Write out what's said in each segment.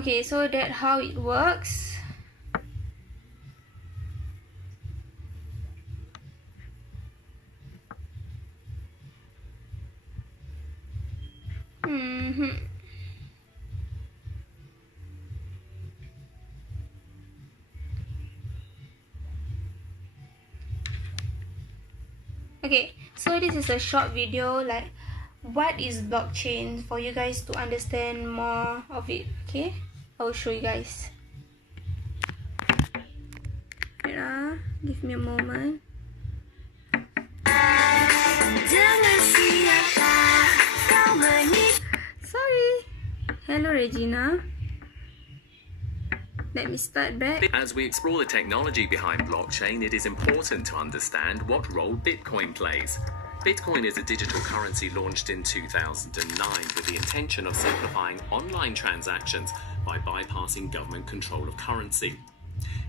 Okay, so that's how it works. Okay, so this is a short video, like what is blockchain, for you guys to understand more of it. Okay, I'll show you guys. Wait, give me a moment. Sorry. Hello, Regina. Let me start back. As we explore the technology behind blockchain, it is important to understand what role Bitcoin plays. Bitcoin is a digital currency launched in 2009 with the intention of simplifying online transactions by bypassing government control of currency.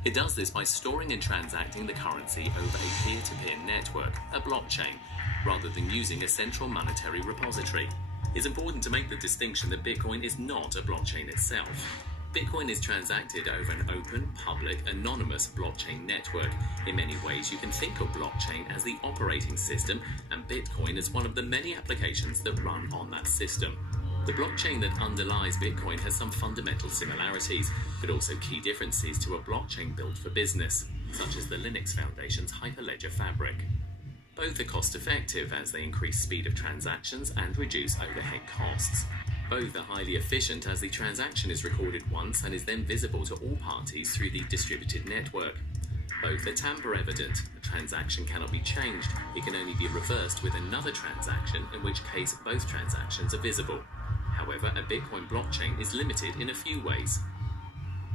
It does this by storing and transacting the currency over a peer-to-peer network, a blockchain, rather than using a central monetary repository. It's important to make the distinction that Bitcoin is not a blockchain itself. Bitcoin is transacted over an open, public, anonymous blockchain network. In many ways, you can think of blockchain as the operating system and Bitcoin as one of the many applications that run on that system. The blockchain that underlies Bitcoin has some fundamental similarities, but also key differences to a blockchain built for business, such as the Linux Foundation's Hyperledger fabric. Both are cost-effective as they increase speed of transactions and reduce overhead costs. Both are highly efficient as the transaction is recorded once and is then visible to all parties through the distributed network. Both are tamper-evident. A transaction cannot be changed. It can only be reversed with another transaction, in which case both transactions are visible. However, a Bitcoin blockchain is limited in a few ways.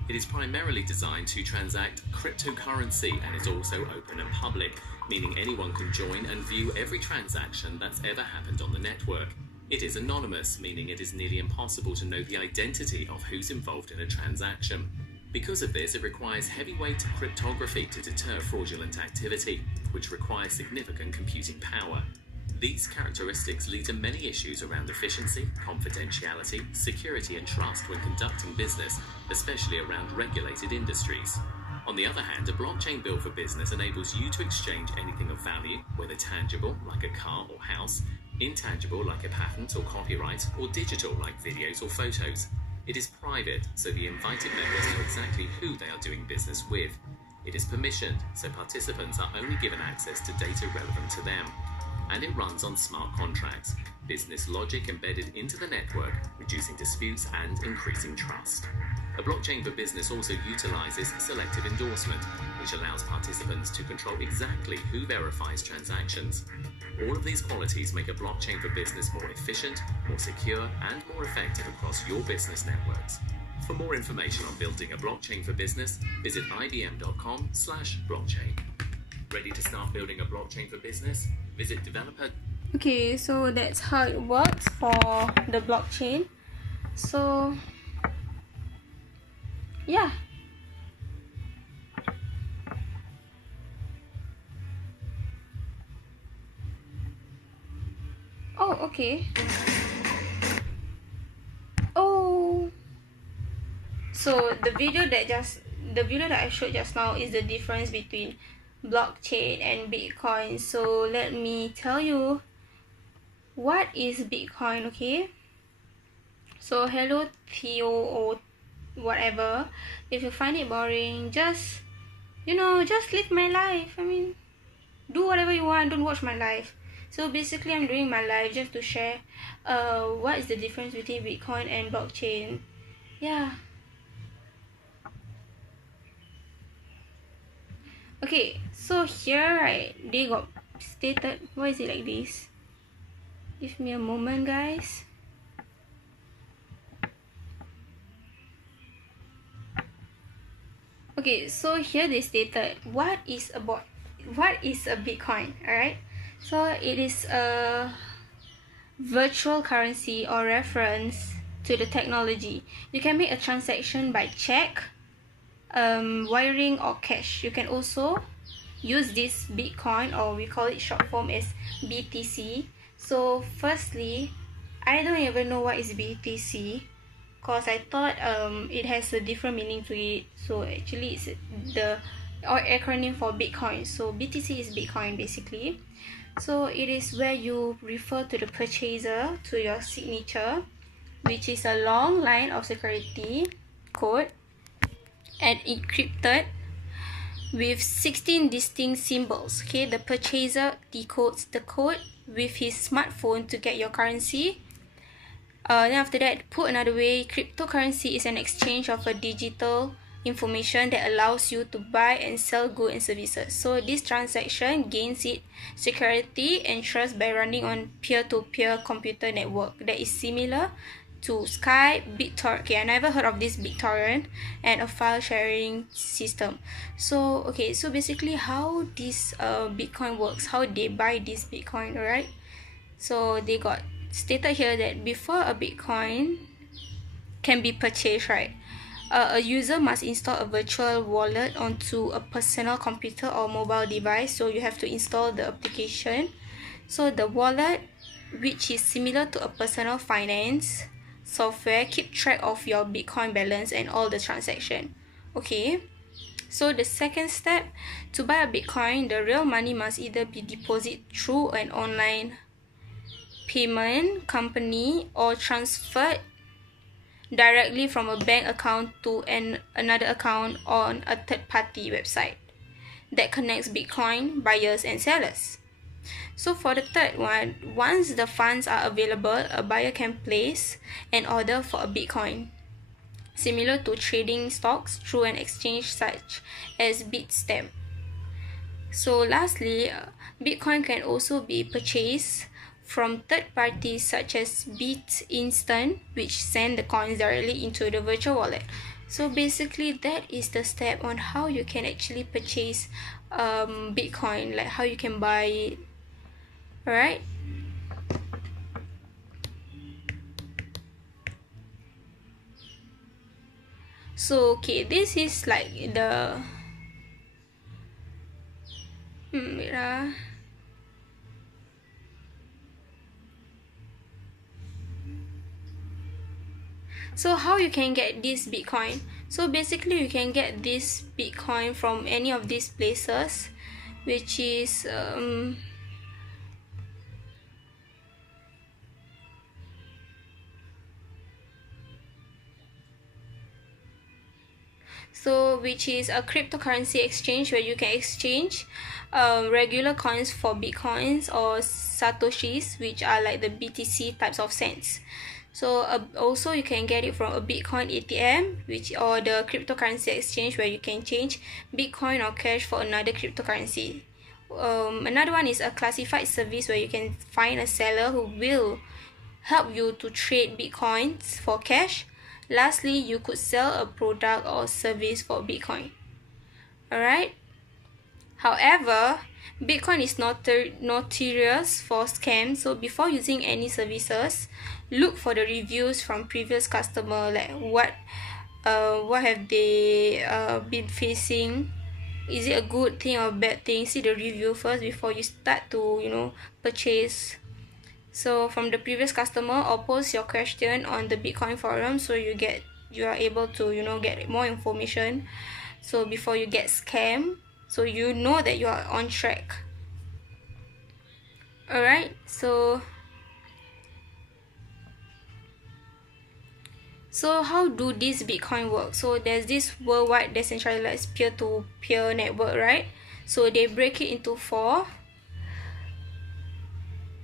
It is primarily designed to transact cryptocurrency and is also open and public, meaning anyone can join and view every transaction that's ever happened on the network. It is anonymous, meaning it is nearly impossible to know the identity of who's involved in a transaction. Because of this, it requires heavyweight cryptography to deter fraudulent activity, which requires significant computing power. These characteristics lead to many issues around efficiency, confidentiality, security and trust when conducting business, especially around regulated industries. On the other hand, a blockchain built for business enables you to exchange anything of value, whether tangible, like a car or house, intangible, like a patent or copyright, or digital, like videos or photos. It is private, so the invited members know exactly who they are doing business with. It is permissioned, so participants are only given access to data relevant to them. And it runs on smart contracts, business logic embedded into the network, reducing disputes and increasing trust. A blockchain for business also utilizes selective endorsement, which allows participants to control exactly who verifies transactions. All of these qualities make a blockchain for business more efficient, more secure, and more effective across your business networks. For more information on building a blockchain for business, visit ibm.com/blockchain. Ready to start building a blockchain for business? Visit developer. Okay, so that's how it works for the blockchain. So yeah. Oh, okay. Oh, so the video that I showed just now is the difference between blockchain and Bitcoin. So let me tell you what is Bitcoin. Okay, so hello Theo or whatever, if you find it boring, just live my life. I mean, do whatever you want, don't watch my life. So basically I'm doing my life just to share what is the difference between Bitcoin and blockchain. Yeah. Okay, so here, right, they got stated, why is it like this? Give me a moment, guys. Okay, so here they stated what is a Bitcoin. Alright, so it is a virtual currency or reference to the technology. You can make a transaction by check, wiring or cash. You can also use this Bitcoin, or we call it short form as BTC. So firstly, I don't even know what is BTC, cause I thought it has a different meaning to it. So actually it's the acronym for Bitcoin. So BTC is Bitcoin basically. So it is where you refer to the purchaser to your signature, which is a long line of security code and encrypted with 16 distinct symbols. Okay, the purchaser decodes the code with his smartphone to get your currency. Then after that, put another way, cryptocurrency is an exchange of a digital information that allows you to buy and sell goods and services. So this transaction gains its security and trust by running on peer-to-peer computer network that is similar to Skype, BitTorrent. Okay, I never heard of this BitTorrent, and a file sharing system. So okay, so basically how this Bitcoin works, how they buy this Bitcoin, alright? So they got stated here that before a Bitcoin can be purchased, right, a user must install a virtual wallet onto a personal computer or mobile device. So you have to install the application. So the wallet, which is similar to a personal finance software, keep track of your Bitcoin balance and all the transaction. Okay, so the second step, to buy a Bitcoin, the real money must either be deposited through an online payment company or transferred directly from a bank account to another account on a third-party website that connects Bitcoin buyers and sellers. So for the third one, once the funds are available, a buyer can place an order for a Bitcoin, similar to trading stocks through an exchange such as Bitstamp. So lastly, Bitcoin can also be purchased from third parties such as BitInstant, which send the coins directly into the virtual wallet. So basically that is the step on how you can actually purchase Bitcoin, like how you can buy it. Alright, so okay, this is like the wait ah. So how you can get this Bitcoin? So basically you can get this Bitcoin from any of these places, which is which is a cryptocurrency exchange where you can exchange regular coins for Bitcoins or Satoshis, which are like the BTC types of cents. So also you can get it from a Bitcoin ATM, or the cryptocurrency exchange where you can change Bitcoin or cash for another cryptocurrency. Another one is a classified service where you can find a seller who will help you to trade Bitcoins for cash. Lastly, you could sell a product or service for Bitcoin. Alright? However, Bitcoin is notorious for scams, so before using any services, look for the reviews from previous customer, like what have they been facing. Is it a good thing or bad thing? See the review first before you start to purchase. So from the previous customer, or post your question on the Bitcoin forum, so you are able to get more information, so before you get scammed, so you know that you are on track. Alright, so how do this Bitcoin work? So there's this worldwide decentralized peer-to-peer network, right? So they break it into 4.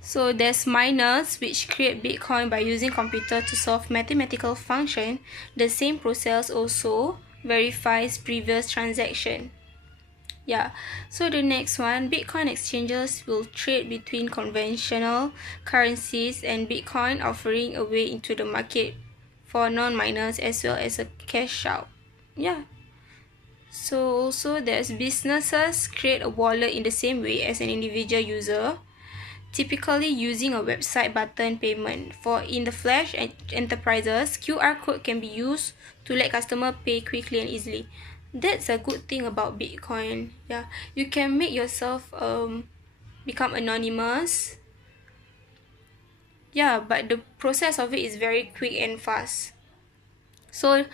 So there's miners, which create Bitcoin by using computer to solve mathematical function. The same process also verifies previous transaction. Yeah, so the next one, Bitcoin exchanges will trade between conventional currencies and Bitcoin, offering a way into the market for non-miners as well as a cash out. Yeah. So also there's businesses create a wallet in the same way as an individual user, typically using a website button payment. For in the Flash enterprises, QR code can be used to let customer pay quickly and easily. That's a good thing about Bitcoin. Yeah, you can make yourself become anonymous. Yeah, but the process of it is very quick and fast. So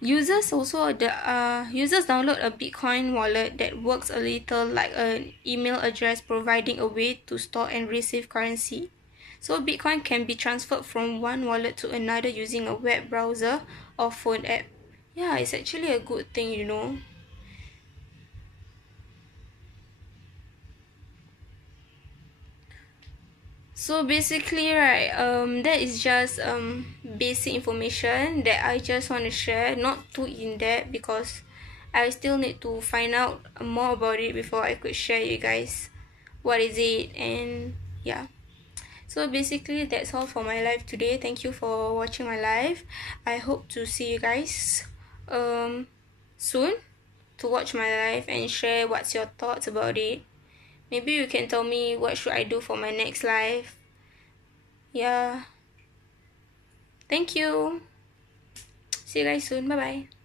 users download a Bitcoin wallet that works a little like an email address, providing a way to store and receive currency. So Bitcoin can be transferred from one wallet to another using a web browser or phone app. Yeah, it's actually a good thing, you know. So basically, right, that is just basic information that I just want to share, not too in depth because I still need to find out more about it before I could share you guys what is it. And yeah, so basically that's all for my live today. Thank you for watching my live. I hope to see you guys soon to watch my live and share what's your thoughts about it. Maybe you can tell me what should I do for my next live. Yeah, thank you. See you guys soon. Bye bye.